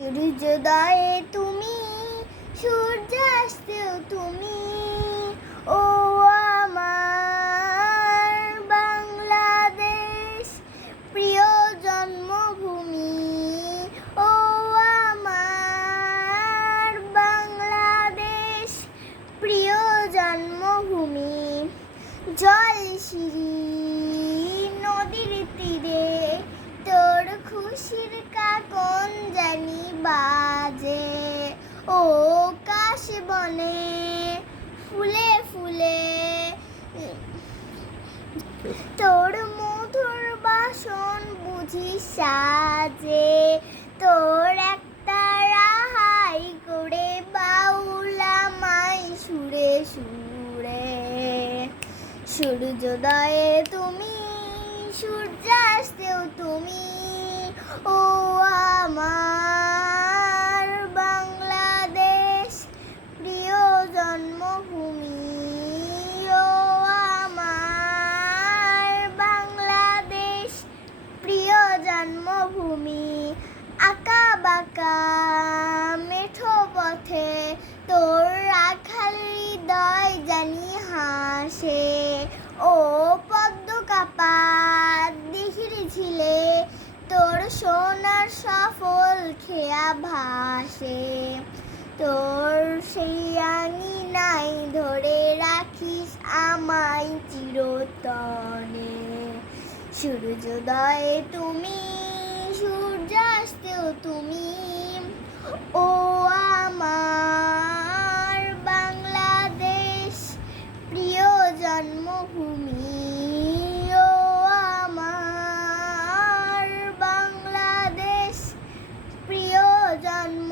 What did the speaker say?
সূর্যোদয়ে তুমি, সূর্যাস্তেও তুমি, ও আমার বাংলাদেশ প্রিয় জন্মভূমি। ও আমার বাংলাদেশ প্রিয় জন্মভূমি। জলশিরি নদীর তীরে তোর খুশির কাকন জানি বাজে। ও কাশ বনে ফুলে ফুলে তোর মধুর বাসন বুঝি সাজে। তোর একটা রাহাই করে বাউলামাই সুরে সুরে। সূর্যোদয়ে তুমি, সূর্যাস্তেও তুমি, ও আমার বাংলাদেশ প্রিয় জন্মভূমি। ও আমার বাংলাদেশ প্রিয় জন্মভূমি। আঁকা বাঁকা মেঠো পথে তোর রাখাল হৃদয় জানি হাসে। ও পদ্ম কাপা দিঘির ঝিলে তোর সোনার সফল খেয়া ভাসে। তোর সেই আঙিনায় ধরে রাখিস আমায় চিরতনে। সূর্যোদয়ে তুমি, সূর্যাস্তেও তুমি, ও আমার বাংলাদেশ প্রিয় জন্মভূমি। ও আমার বাংলাদেশ প্রিয় জন্ম